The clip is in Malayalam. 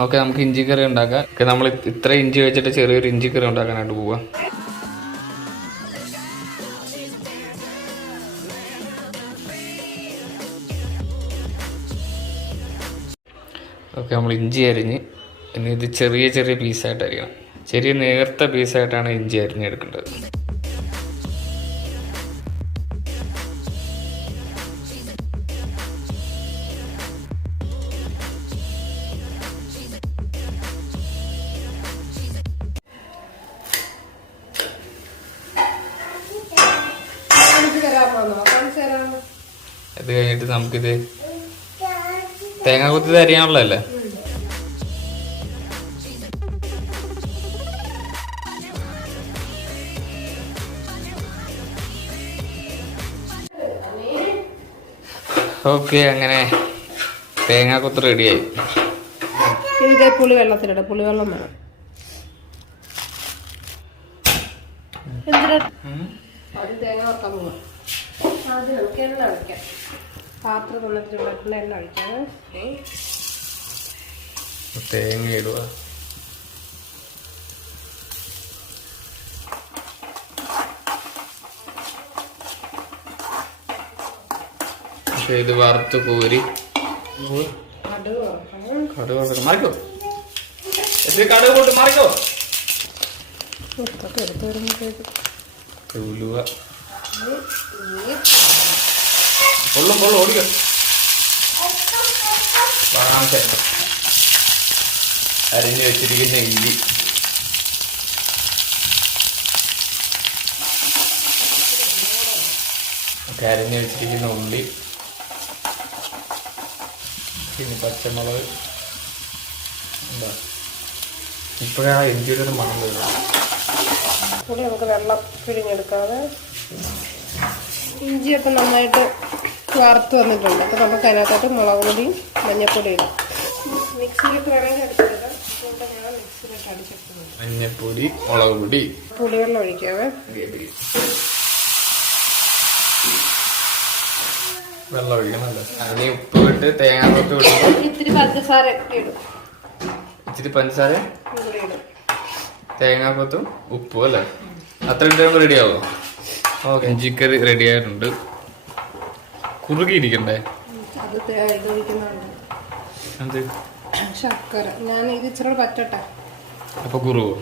ഓക്കെ നമുക്ക് ഇഞ്ചി കറി ഉണ്ടാക്കാം. ഓക്കെ നമ്മൾ ഇത്ര ഇഞ്ചി വെച്ചിട്ട് ചെറിയൊരു ഇഞ്ചി കറി ഉണ്ടാക്കാനായിട്ട് പോവാം. ഓക്കെ നമ്മൾ ഇഞ്ചി അരിഞ്ഞ് ഇനി ഇത് ചെറിയ ചെറിയ പീസായിട്ട് അരിയണം. ചെറിയ നേർത്ത പീസായിട്ടാണ് ഇഞ്ചി അരിഞ്ഞെടുക്കേണ്ടത്. അത് കഴിഞ്ഞിട്ട് നമുക്കിത് തേങ്ങ കുത്തി അരിയാനുള്ളതല്ലേ ഓക്കെ അങ്ങനെ തേങ്ങ കുത്ത് റെഡിയായി. ഇത് പുളി വെള്ളത്തിലിട പുളി വെള്ളം വേണം. എന്തിനാ? ആദ്യം തേങ്ങ വറുക്കാൻ പോവാം. ആദ്യം നമുക്ക് എണ്ണ ഒഴിക്കാം പാത്രം തന്നിട്ട് വെക്കുന്ന എണ്ണ ഒഴിക്കാം തേങ്ങ ഇടുക. പക്ഷെ ഇത് വറുത്ത് കോരി കടുക് മാറിക്കോ. എത്ര കടുക് പോട്ട് മാറിക്കോ. ഉലുവ. പൊള്ളും കൊള്ളും ഓടിക്കോ. അരിഞ്ഞു വെച്ചിരിക്കുന്ന ഇഞ്ചി. അരിഞ്ഞു വെച്ചിരിക്കുന്ന ഉള്ളി. പിന്നെ പച്ചമുളക്. എന്താ ഇപ്പോഴാ ഇഞ്ചിയുടെ ഒരു മണം വരുന്നത്. കൂടി നമുക്ക് വെള്ളം പിഴിഞ്ഞെടുക്കാതെ ഇഞ്ചിയൊക്കെ നന്നായിട്ട് വറുത്ത് വന്നിട്ടുണ്ട്. അപ്പോൾ നമുക്ക് അതിനകത്തോട്ട് മുളക് പൊടിയും മഞ്ഞപ്പൊടിയും ഇടാം. മിക്സിയിലിട്ട് വേണമെങ്കിൽ അടിച്ചിടാം അതുകൊണ്ട് ഞാൻ മിക്സിയിലിട്ട് അടിച്ചെടുക്കുന്നത് മഞ്ഞപ്പൊടി മുളക് പൊടി. പുളിവെള്ളം ഒഴിക്കാവേ. വെള്ളം ഒഴിക്കണം അതിന് ഉപ്പ് ഇട്ട് തേങ്ങ ഇടുമ്പോൾ ഇത്തിരി പഞ്ചസാര ഇടും. ഇച്ചിരി പഞ്ചസാര? തേങ്ങാക്കൊത്തും ഉപ്പും അല്ലേ? അത്ര ഇട്ടാകുമ്പോൾ റെഡി ആവോ? ഓക്കെ ഇഞ്ചിക്കറി റെഡി ആയിട്ടുണ്ട്. കുറുകിയിരിക്കണ്ടേ? അത് ശർക്കര. ഞാൻ ഇത് ഇച്ചിരി പറ്റട്ടെ? അപ്പൊ കുറുവോ